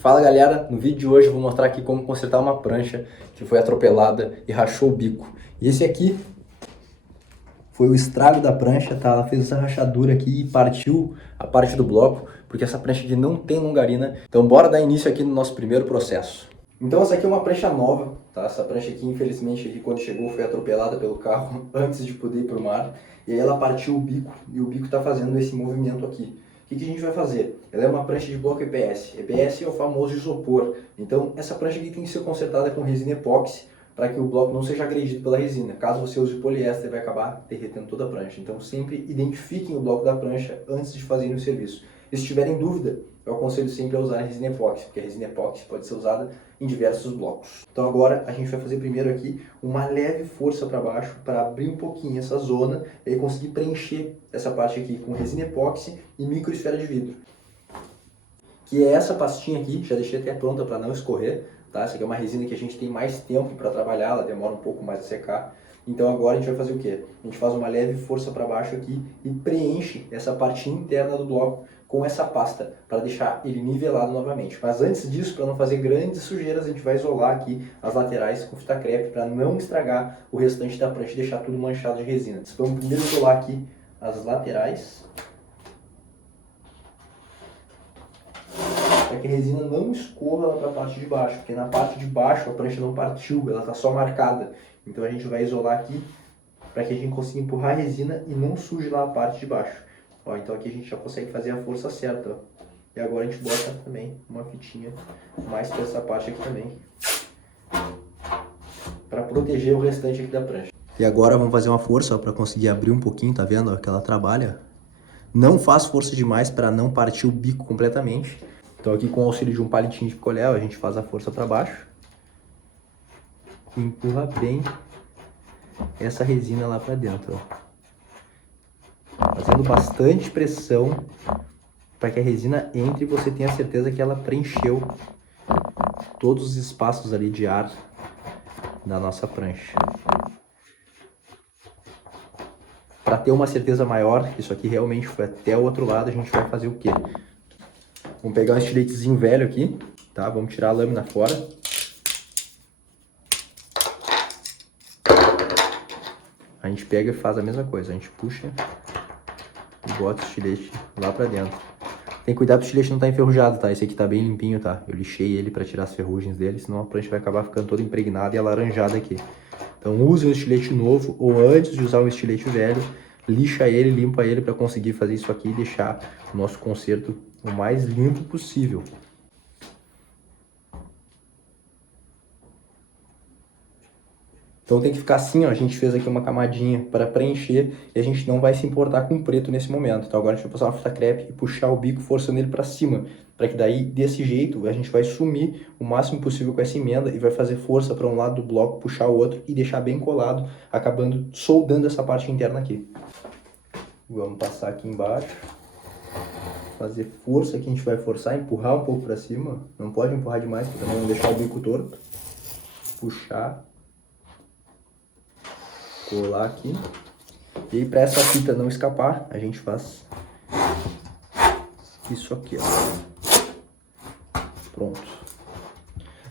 Fala galera, no vídeo de hoje eu vou mostrar aqui como consertar uma prancha que foi atropelada e rachou o bico. E esse aqui foi o estrago da prancha, tá? Ela fez essa rachadura aqui e partiu a parte do bloco, porque essa prancha aqui não tem longarina. Então bora dar início aqui no nosso primeiro processo. Então essa aqui é uma prancha nova, tá? Essa prancha aqui, infelizmente, aqui, quando chegou foi atropelada pelo carro antes de poder ir para o mar. E aí ela partiu o bico e o bico está fazendo esse movimento aqui. O que a gente vai fazer? Ela é uma prancha de bloco EPS. EPS é o famoso isopor. Então essa prancha aqui tem que ser consertada com resina epóxi para que o bloco não seja agredido pela resina. Caso você use poliéster, vai acabar derretendo toda a prancha. Então sempre identifiquem o bloco da prancha antes de fazerem o serviço. E se tiverem dúvida, eu aconselho sempre a usar a resina epóxi, porque a resina epóxi pode ser usada em diversos blocos. Então agora a gente vai fazer primeiro aqui uma leve força para baixo para abrir um pouquinho essa zona e conseguir preencher essa parte aqui com resina epóxi e microesfera de vidro. Que é essa pastinha aqui, já deixei até pronta para não escorrer, tá? Essa aqui é uma resina que a gente tem mais tempo para trabalhar, ela demora um pouco mais a secar. Então agora a gente vai fazer o quê? A gente faz uma leve força para baixo aqui e preenche essa parte interna do bloco com essa pasta, para deixar ele nivelado novamente. Mas antes disso, para não fazer grandes sujeiras, a gente vai isolar aqui as laterais com fita crepe, para não estragar o restante da prancha e deixar tudo manchado de resina. Então vamos primeiro isolar aqui as laterais, para que a resina não escorra para a parte de baixo, porque na parte de baixo a prancha não partiu, ela está só marcada. Então a gente vai isolar aqui, para que a gente consiga empurrar a resina e não suje lá a parte de baixo. Ó, então aqui a gente já consegue fazer a força certa, ó. E agora a gente bota também uma fitinha mais para essa parte aqui também, para proteger o restante aqui da prancha. E agora vamos fazer uma força para conseguir abrir um pouquinho, tá vendo? Ó, que ela trabalha. Não faz força demais para não partir o bico completamente. Então aqui com o auxílio de um palitinho de picolé, ó, a gente faz a força para baixo e empurra bem essa resina lá para dentro, ó. Fazendo bastante pressão para que a resina entre e você tenha certeza que ela preencheu todos os espaços ali de ar da nossa prancha. Para ter uma certeza maior, que isso aqui realmente foi até o outro lado, a gente vai fazer o quê? Vamos pegar um estiletezinho velho aqui, tá? Vamos tirar a lâmina fora. A gente pega e faz a mesma coisa, a gente puxa e bota o estilete lá pra dentro. Tem que cuidar pro estilete não estar enferrujado, tá? Esse aqui tá bem limpinho, tá? Eu lixei ele pra tirar as ferrugens dele, senão a prancha vai acabar ficando toda impregnada e alaranjada aqui. Então use um estilete novo ou antes de usar um estilete velho, lixa ele, limpa ele pra conseguir fazer isso aqui e deixar o nosso conserto o mais limpo possível. Então tem que ficar assim, ó, a gente fez aqui uma camadinha para preencher e a gente não vai se importar com o preto nesse momento. Então agora a gente vai passar uma fita crepe e puxar o bico forçando ele para cima, para que daí desse jeito a gente vai sumir o máximo possível com essa emenda e vai fazer força para um lado do bloco, puxar o outro e deixar bem colado, acabando soldando essa parte interna aqui. Vamos passar aqui embaixo, fazer força aqui, a gente vai forçar, empurrar um pouco para cima, não pode empurrar demais, para também não deixar o bico torto, puxar, colar aqui. E aí para essa fita não escapar, a gente faz isso aqui, ó. Pronto.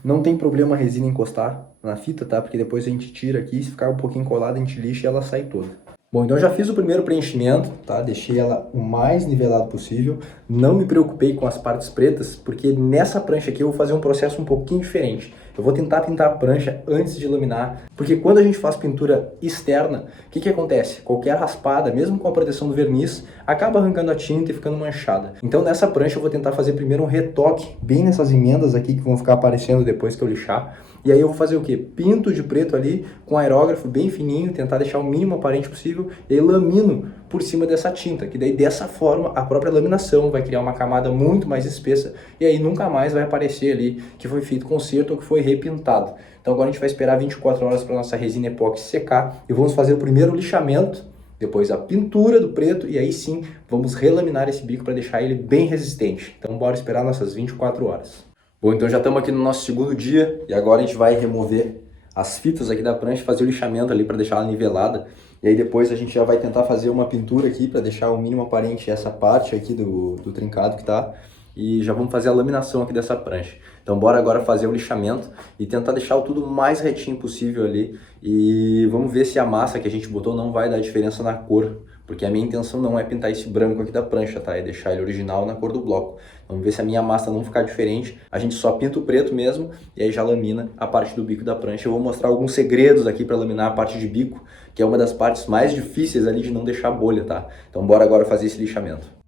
Não tem problema a resina encostar na fita, tá? Porque depois a gente tira aqui, se ficar um pouquinho colada, a gente lixa e ela sai toda. Bom, então eu já fiz o primeiro preenchimento, tá? Deixei ela o mais nivelado possível. Não me preocupei com as partes pretas, porque nessa prancha aqui eu vou fazer um processo um pouquinho diferente. Eu vou tentar pintar a prancha antes de laminar, porque quando a gente faz pintura externa, o que acontece? Qualquer raspada, mesmo com a proteção do verniz, acaba arrancando a tinta e ficando manchada. Então nessa prancha eu vou tentar fazer primeiro um retoque, bem nessas emendas aqui que vão ficar aparecendo depois que eu lixar. E aí eu vou fazer o quê? Pinto de preto ali com aerógrafo bem fininho, tentar deixar o mínimo aparente possível, e aí lamino por cima dessa tinta, que daí dessa forma a própria laminação vai criar uma camada muito mais espessa, e aí nunca mais vai aparecer ali que foi feito conserto ou que foi repintado. Então agora a gente vai esperar 24 horas para nossa resina epóxi secar, e vamos fazer o primeiro lixamento, depois a pintura do preto, e aí sim vamos relaminar esse bico para deixar ele bem resistente. Então bora esperar nossas 24 horas. Bom, então já estamos aqui no nosso segundo dia e agora a gente vai remover as fitas aqui da prancha, fazer o lixamento ali para deixar ela nivelada. E aí depois a gente já vai tentar fazer uma pintura aqui para deixar o mínimo aparente essa parte aqui do trincado que tá. e já vamos fazer a laminação aqui dessa prancha. Então bora agora fazer o lixamento e tentar deixar tudo o mais retinho possível ali. E vamos ver se a massa que a gente botou não vai dar diferença na cor. Porque a minha intenção não é pintar esse branco aqui da prancha, tá? É deixar ele original na cor do bloco. Vamos ver se a minha massa não ficar diferente. A gente só pinta o preto mesmo e aí já lamina a parte do bico da prancha. Eu vou mostrar alguns segredos aqui para laminar a parte de bico, que é uma das partes mais difíceis ali de não deixar bolha, tá? Então bora agora fazer esse lixamento.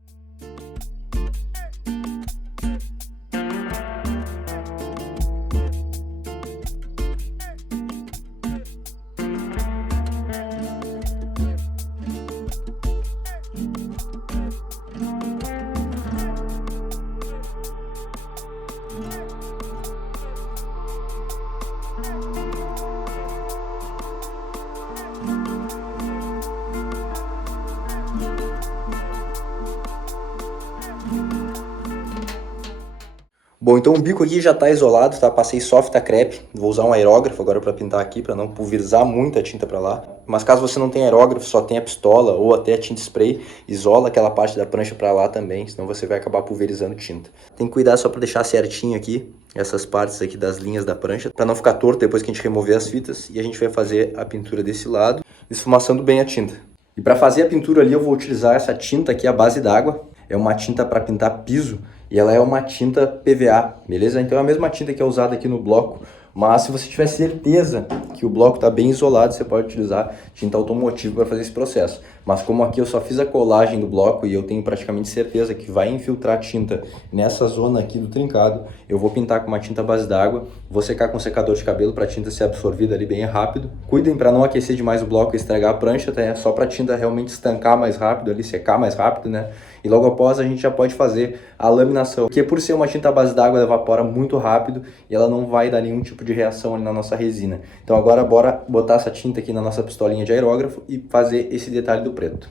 Bom, então o bico aqui já está isolado, tá? Passei soft crepe, vou usar um aerógrafo agora para pintar aqui, para não pulverizar muita tinta para lá. Mas caso você não tenha aerógrafo, só tenha pistola ou até tinta spray, isola aquela parte da prancha para lá também, senão você vai acabar pulverizando tinta. Tem que cuidar só para deixar certinho aqui, essas partes aqui das linhas da prancha, para não ficar torto depois que a gente remover as fitas. E a gente vai fazer a pintura desse lado, esfumaçando bem a tinta. E para fazer a pintura ali eu vou utilizar essa tinta aqui à base d'água. É uma tinta para pintar piso e ela é uma tinta PVA, beleza? Então é a mesma tinta que é usada aqui no bloco, mas se você tiver certeza que o bloco está bem isolado, você pode utilizar tinta automotiva para fazer esse processo. Mas como aqui eu só fiz a colagem do bloco e eu tenho praticamente certeza que vai infiltrar tinta nessa zona aqui do trincado, eu vou pintar com uma tinta à base d'água, vou secar com secador de cabelo para a tinta ser absorvida ali bem rápido. Cuidem para não aquecer demais o bloco e estragar a prancha, tá? É só para a tinta realmente estancar mais rápido ali, secar mais rápido, né? E logo após a gente já pode fazer a laminação, porque por ser uma tinta à base d'água, ela evapora muito rápido e ela não vai dar nenhum tipo de reação ali na nossa resina. Então agora bora botar essa tinta aqui na nossa pistolinha de aerógrafo e fazer esse detalhe do preto.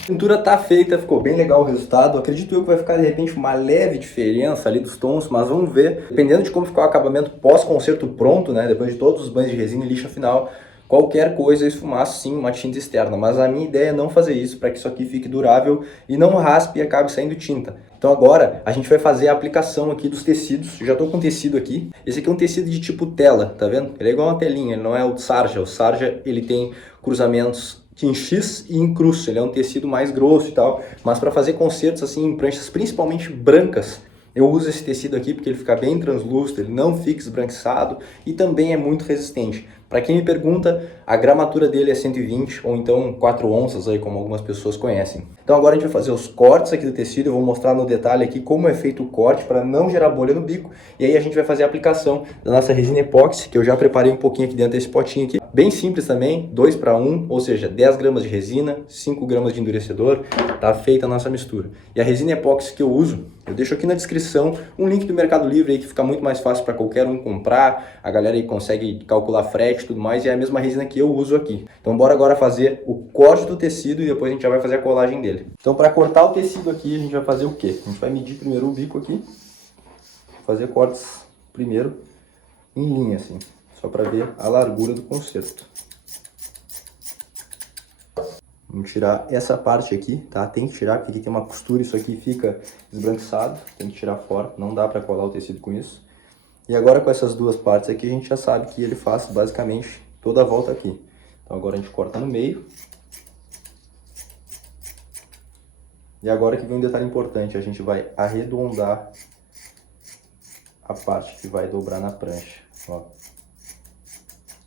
A pintura tá feita, ficou bem legal o resultado. Acredito eu que vai ficar de repente uma leve diferença ali dos tons, mas vamos ver. Dependendo de como ficar o acabamento pós-concerto pronto, né, depois de todos os banhos de resina e lixa final, qualquer coisa esfumar sim uma tinta externa. Mas a minha ideia é não fazer isso para que isso aqui fique durável e não raspe e acabe saindo tinta. Então agora a gente vai fazer a aplicação aqui dos tecidos. Eu já estou com tecido aqui. Esse aqui é um tecido de tipo tela, tá vendo? Ele é igual uma telinha, ele não é o sarja. O sarja ele tem cruzamentos em X e em cruz, ele é um tecido mais grosso e tal, mas para fazer concertos assim em pranchas principalmente brancas, eu uso esse tecido aqui porque ele fica bem translúcido, ele não fica esbranquiçado e também é muito resistente. Para quem me pergunta, a gramatura dele é 120 ou então 4 onças, aí, como algumas pessoas conhecem. Então agora a gente vai fazer os cortes aqui do tecido, eu vou mostrar no detalhe aqui como é feito o corte para não gerar bolha no bico. E aí a gente vai fazer a aplicação da nossa resina epóxi, que eu já preparei um pouquinho aqui dentro desse potinho aqui. Bem simples também, 2 para 1, ou seja, 10 gramas de resina, 5 gramas de endurecedor, tá feita a nossa mistura. E a resina epóxi que eu uso, eu deixo aqui na descrição um link do Mercado Livre aí que fica muito mais fácil para qualquer um comprar. A galera aí consegue calcular frete e tudo mais, e é a mesma resina que eu uso aqui. Então bora agora fazer o corte do tecido e depois a gente já vai fazer a colagem dele. Então para cortar o tecido aqui, a gente vai fazer o quê? A gente vai medir primeiro o bico aqui, fazer cortes primeiro em linha assim, só para ver a largura do concerto. Vamos tirar essa parte aqui, tá? Tem que tirar, porque aqui tem uma costura, isso aqui fica esbranquiçado, tem que tirar fora, não dá para colar o tecido com isso. E agora com essas duas partes aqui, a gente já sabe que ele faz basicamente toda a volta aqui. Então agora a gente corta no meio. E agora que vem um detalhe importante, a gente vai arredondar a parte que vai dobrar na prancha, ó.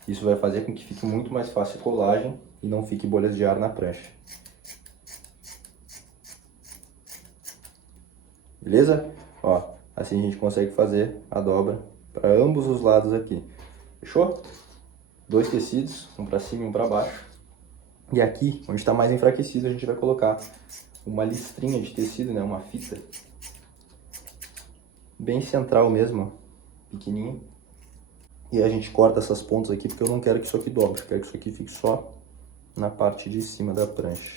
Isso vai fazer com que fique muito mais fácil a colagem e não fique bolhas de ar na prancha. Beleza? Ó, assim a gente consegue fazer a dobra para ambos os lados aqui. Fechou? 2 tecidos, um para cima e um para baixo. E aqui, onde está mais enfraquecido, a gente vai colocar uma listrinha de tecido, né? Uma fita. Bem central mesmo, ó, pequenininha. E a gente corta essas pontas aqui porque eu não quero que isso aqui dobre, eu quero que isso aqui fique só na parte de cima da prancha.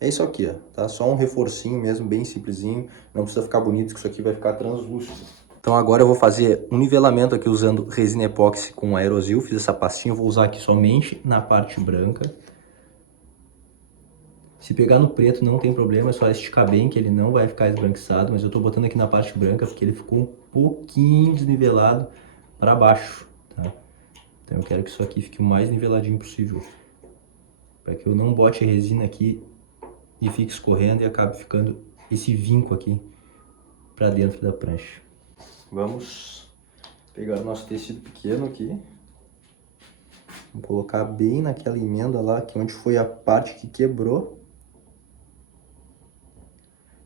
É isso aqui, ó, tá? Só um reforcinho mesmo, bem simplesinho. Não precisa ficar bonito, que isso aqui vai ficar translúcido. Então agora eu vou fazer um nivelamento aqui usando resina epóxi com aerosil. Fiz essa pastinha, eu vou usar aqui somente na parte branca. Se pegar no preto não tem problema, é só esticar bem que ele não vai ficar esbranquiçado. Mas eu tô botando aqui na parte branca porque ele ficou um pouquinho desnivelado para baixo, tá? Então eu quero que isso aqui fique o mais niveladinho possível. Para que eu não bote resina aqui e fique escorrendo e acabe ficando esse vinco aqui para dentro da prancha. Vamos pegar o nosso tecido pequeno aqui. Vamos colocar bem naquela emenda lá, que onde foi a parte que quebrou.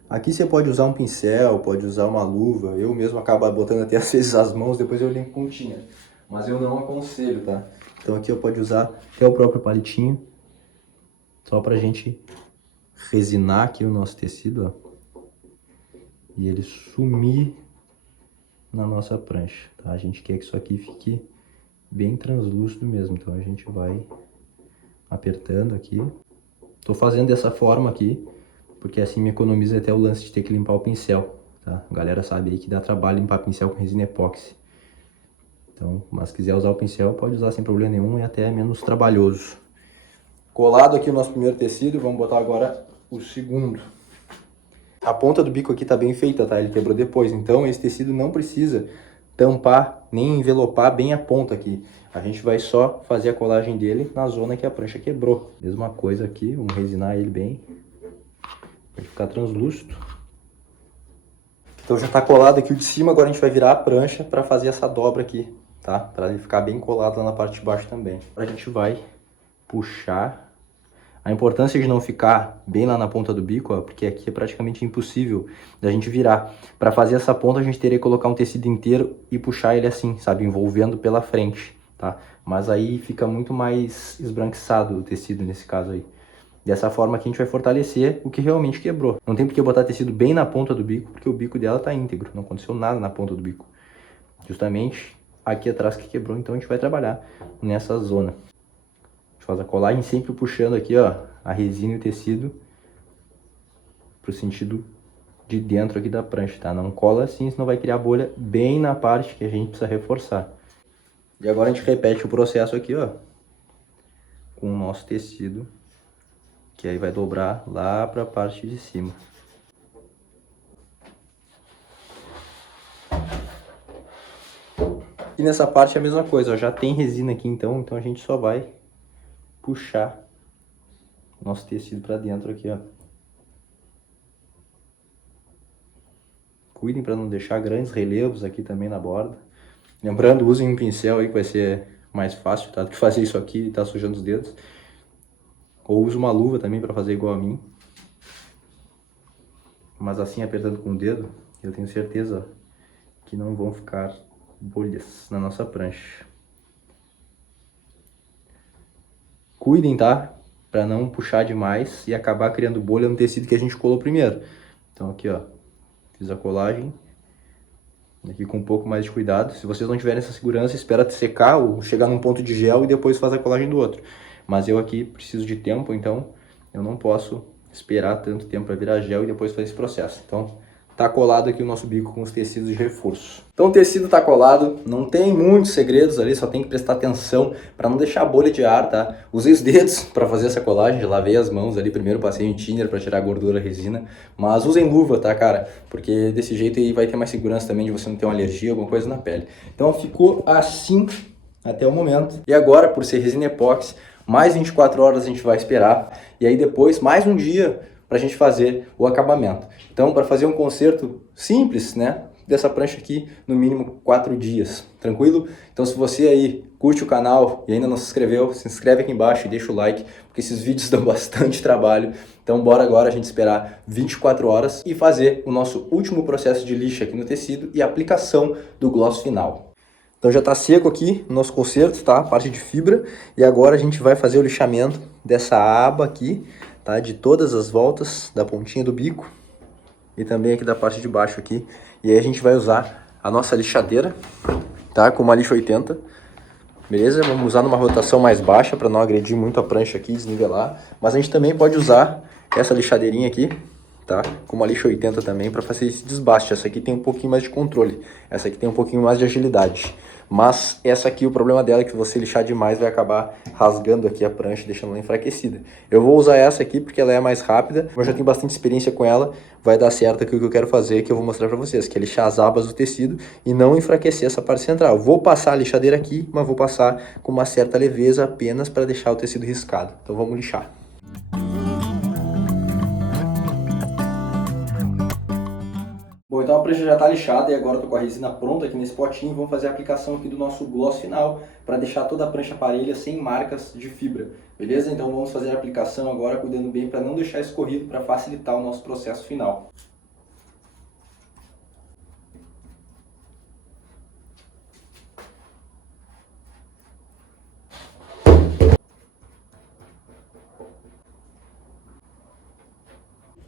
Aqui você pode usar um pincel, pode usar uma luva. Eu mesmo acabo botando até às vezes as mãos, depois eu limpo com tinta. Mas eu não aconselho, tá? Então aqui eu pode usar até o próprio palitinho. Só pra gente resinar aqui o nosso tecido, ó. E ele sumir na nossa prancha, tá? A gente quer que isso aqui fique bem translúcido mesmo. Então a gente vai apertando aqui. Tô fazendo dessa forma aqui, porque assim me economiza até o lance de ter que limpar o pincel, tá? A galera sabe aí que dá trabalho limpar pincel com resina epóxi. Então, mas se quiser usar o pincel, pode usar sem problema nenhum e até menos trabalhoso. Colado aqui o nosso primeiro tecido, vamos botar agora o segundo. A ponta do bico aqui tá bem feita, tá? Ele quebrou depois, então esse tecido não precisa tampar nem envelopar bem a ponta aqui. A gente vai só fazer a colagem dele na zona que a prancha quebrou. Mesma coisa aqui, vamos resinar ele bem, para ficar translúcido. Então já tá colado aqui o de cima, agora a gente vai virar a prancha para fazer essa dobra aqui, tá? Para ele ficar bem colado lá na parte de baixo também. Agora a gente vai puxar. A importância de não ficar bem lá na ponta do bico, ó, porque aqui é praticamente impossível da gente virar. Para fazer essa ponta a gente teria que colocar um tecido inteiro e puxar ele assim, sabe, envolvendo pela frente, tá? Mas aí fica muito mais esbranquiçado o tecido nesse caso aí. Dessa forma aqui a gente vai fortalecer o que realmente quebrou. Não tem porque botar tecido bem na ponta do bico, porque o bico dela tá íntegro, não aconteceu nada na ponta do bico. Justamente aqui atrás que quebrou, então a gente vai trabalhar nessa zona. Faz a colagem sempre puxando aqui, ó, a resina e o tecido pro sentido de dentro aqui da prancha, tá? Não cola assim, senão vai criar bolha bem na parte que a gente precisa reforçar. E agora a gente repete o processo aqui, ó, com o nosso tecido, que aí vai dobrar lá pra parte de cima. E nessa parte é a mesma coisa, ó, já tem resina aqui então a gente só vai puxar nosso tecido para dentro aqui, ó. Cuidem para não deixar grandes relevos aqui também na borda. Lembrando, usem um pincel aí que vai ser mais fácil, tá? Do que fazer isso aqui e tá sujando os dedos. Ou use uma luva também para fazer igual a mim. Mas assim, apertando com o dedo, eu tenho certeza que não vão ficar bolhas na nossa prancha. Cuidem, tá? Para não puxar demais e acabar criando bolha no tecido que a gente colou primeiro. Então aqui, ó, fiz a colagem. Aqui com um pouco mais de cuidado. Se vocês não tiverem essa segurança, espera secar ou chegar num ponto de gel e depois faz a colagem do outro. Mas eu aqui preciso de tempo, então eu não posso esperar tanto tempo para virar gel e depois fazer esse processo. Então tá colado aqui o nosso bico com os tecidos de reforço. Então o tecido tá colado, não tem muitos segredos ali, só tem que prestar atenção para não deixar bolha de ar, tá? Usei os dedos para fazer essa colagem, lavei as mãos ali, primeiro passei em thinner para tirar a gordura, a resina, mas usem luva, tá, cara? Porque desse jeito aí vai ter mais segurança também de você não ter uma alergia, alguma coisa na pele. Então ficou assim até o momento. E agora, por ser resina epóxi, mais 24 horas a gente vai esperar, e aí depois mais um dia para a gente fazer o acabamento. Então, para fazer um conserto simples, né, dessa prancha aqui, no mínimo 4 dias, tranquilo? Então, se você aí curte o canal e ainda não se inscreveu, se inscreve aqui embaixo e deixa o like, porque esses vídeos dão bastante trabalho. Então, bora agora a gente esperar 24 horas e fazer o nosso último processo de lixa aqui no tecido e aplicação do gloss final. Então já está seco aqui o nosso conserto, tá? A parte de fibra. E agora a gente vai fazer o lixamento dessa aba aqui, tá? De todas as voltas da pontinha do bico e também aqui da parte de baixo aqui. E aí a gente vai usar a nossa lixadeira, tá? Com uma lixa 80, beleza? Vamos usar numa rotação mais baixa para não agredir muito a prancha aqui, desnivelar. Mas a gente também pode usar essa lixadeirinha aqui, tá? Com uma lixa 80 também para fazer esse desbaste. Essa aqui tem um pouquinho mais de controle, essa aqui tem um pouquinho mais de agilidade. Mas essa aqui, o problema dela é que se você lixar demais vai acabar rasgando aqui a prancha, deixando ela enfraquecida. Eu vou usar essa aqui porque ela é mais rápida, eu já tenho bastante experiência com ela, vai dar certo aqui o que eu quero fazer, que eu vou mostrar para vocês, que é lixar as abas do tecido e não enfraquecer essa parte central. Eu vou passar a lixadeira aqui, mas vou passar com uma certa leveza apenas para deixar o tecido riscado. Então vamos lixar. Bom, então a prancha já está lixada e agora eu tô com a resina pronta aqui nesse potinho. Vamos fazer a aplicação aqui do nosso gloss final para deixar toda a prancha parelha sem marcas de fibra, beleza? Então vamos fazer a aplicação agora cuidando bem para não deixar escorrido, para facilitar o nosso processo final.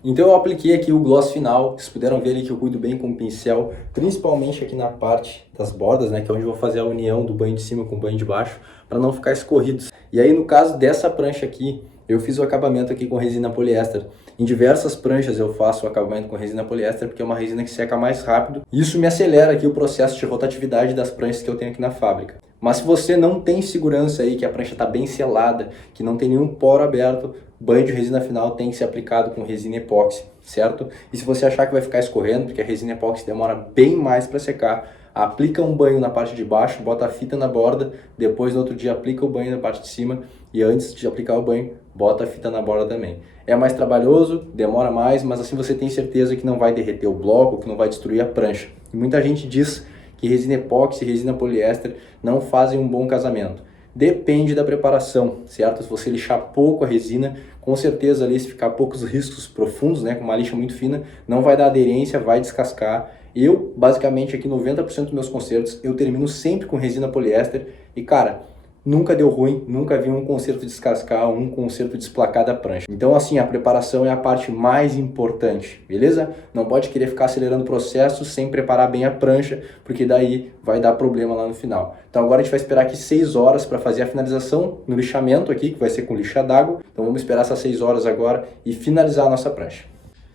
Então eu apliquei aqui o gloss final, vocês puderam ver ali que eu cuido bem com o pincel, principalmente aqui na parte das bordas, né, que é onde eu vou fazer a união do banho de cima com o banho de baixo, para não ficar escorridos. E aí no caso dessa prancha aqui, eu fiz o acabamento aqui com resina poliéster. Em diversas pranchas eu faço o acabamento com resina poliéster porque é uma resina que seca mais rápido. Isso me acelera aqui o processo de rotatividade das pranchas que eu tenho aqui na fábrica. Mas se você não tem segurança aí que a prancha está bem selada, que não tem nenhum poro aberto, banho de resina final tem que ser aplicado com resina epóxi, certo? E se você achar que vai ficar escorrendo, porque a resina epóxi demora bem mais para secar, aplica um banho na parte de baixo, bota a fita na borda, depois no outro dia aplica o banho na parte de cima e antes de aplicar o banho, bota a fita na borda também. É mais trabalhoso, demora mais, mas assim você tem certeza que não vai derreter o bloco, que não vai destruir a prancha. E muita gente diz que resina epóxi e resina poliéster não fazem um bom casamento. Depende da preparação, certo? Se você lixar pouco a resina, com certeza ali se ficar poucos riscos profundos, né, com uma lixa muito fina, não vai dar aderência, vai descascar. Eu, basicamente, aqui 90% dos meus concertos, eu termino sempre com resina poliéster e, cara, nunca deu ruim, nunca vi um concerto descascar, um concerto desplacar da prancha. Então, assim, a preparação é a parte mais importante, beleza? Não pode querer ficar acelerando o processo sem preparar bem a prancha, porque daí vai dar problema lá no final. Então agora a gente vai esperar aqui 6 horas para fazer a finalização no lixamento aqui, que vai ser com lixa d'água. Então vamos esperar essas 6 horas agora e finalizar a nossa prancha.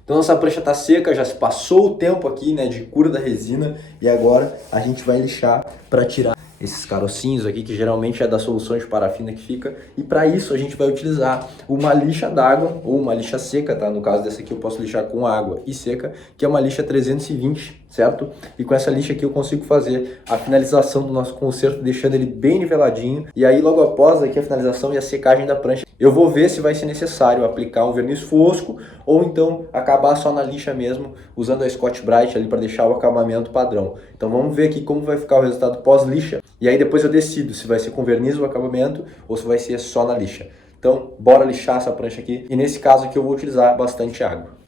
Então nossa prancha está seca, já se passou o tempo aqui, né, de cura da resina e agora a gente vai lixar para tirar esses carocinhos aqui, que geralmente é da solução de parafina que fica, e para isso a gente vai utilizar uma lixa d'água ou uma lixa seca, tá? No caso dessa aqui eu posso lixar com água e seca, que é uma lixa 320, certo? E com essa lixa aqui eu consigo fazer a finalização do nosso concerto, deixando ele bem niveladinho, e aí logo após aqui a finalização e a secagem da prancha, eu vou ver se vai ser necessário aplicar um verniz fosco ou então acabar só na lixa mesmo, usando a Scotch-Brite ali para deixar o acabamento padrão. Então vamos ver aqui como vai ficar o resultado pós-lixa. E aí depois eu decido se vai ser com verniz o acabamento ou se vai ser só na lixa. Então bora lixar essa prancha aqui. E nesse caso aqui eu vou utilizar bastante água.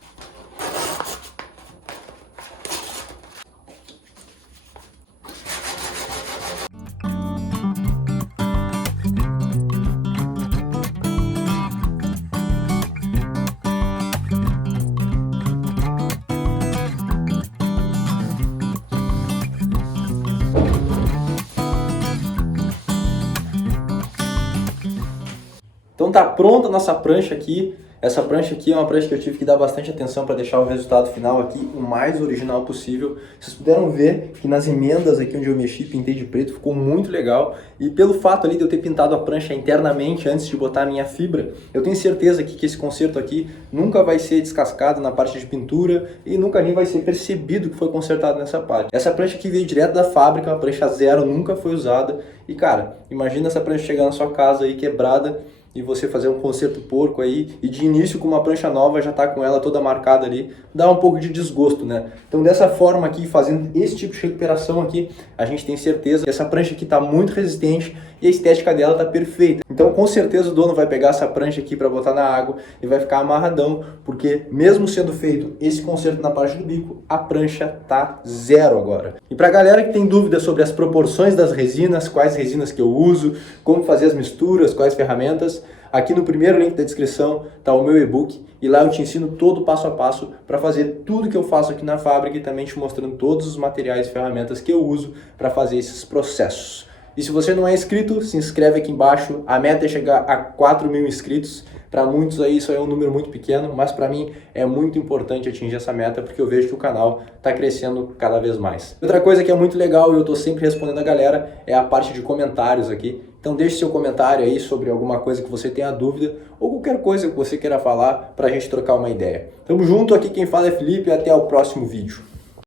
Então tá pronta a nossa prancha aqui. Essa prancha aqui é uma prancha que eu tive que dar bastante atenção para deixar o resultado final aqui o mais original possível. Vocês puderam ver que nas emendas aqui onde eu mexi, pintei de preto, ficou muito legal. E pelo fato ali de eu ter pintado a prancha internamente antes de botar a minha fibra, eu tenho certeza que esse conserto aqui nunca vai ser descascado na parte de pintura e nunca nem vai ser percebido que foi consertado nessa parte. Essa prancha aqui veio direto da fábrica, uma prancha zero, nunca foi usada. E cara, imagina essa prancha chegar na sua casa aí quebrada, e você fazer um conserto porco aí, e de início com uma prancha nova já tá com ela toda marcada ali, dá um pouco de desgosto, né? Então dessa forma aqui, fazendo esse tipo de recuperação aqui, a gente tem certeza que essa prancha aqui tá muito resistente e a estética dela tá perfeita. Então com certeza o dono vai pegar essa prancha aqui para botar na água e vai ficar amarradão, porque mesmo sendo feito esse conserto na parte do bico, a prancha tá zero agora. E pra galera que tem dúvidas sobre as proporções das resinas, quais resinas que eu uso, como fazer as misturas, quais ferramentas, aqui no primeiro link da descrição está o meu e-book e lá eu te ensino todo o passo a passo para fazer tudo que eu faço aqui na fábrica e também te mostrando todos os materiais e ferramentas que eu uso para fazer esses processos. E se você não é inscrito, se inscreve aqui embaixo. A meta é chegar a 4.000 inscritos. Para muitos aí isso é um número muito pequeno, mas para mim é muito importante atingir essa meta porque eu vejo que o canal está crescendo cada vez mais. Outra coisa que é muito legal e eu estou sempre respondendo a galera é a parte de comentários aqui. Então deixe seu comentário aí sobre alguma coisa que você tenha dúvida ou qualquer coisa que você queira falar para a gente trocar uma ideia. Tamo junto, aqui quem fala é Felipe e até o próximo vídeo.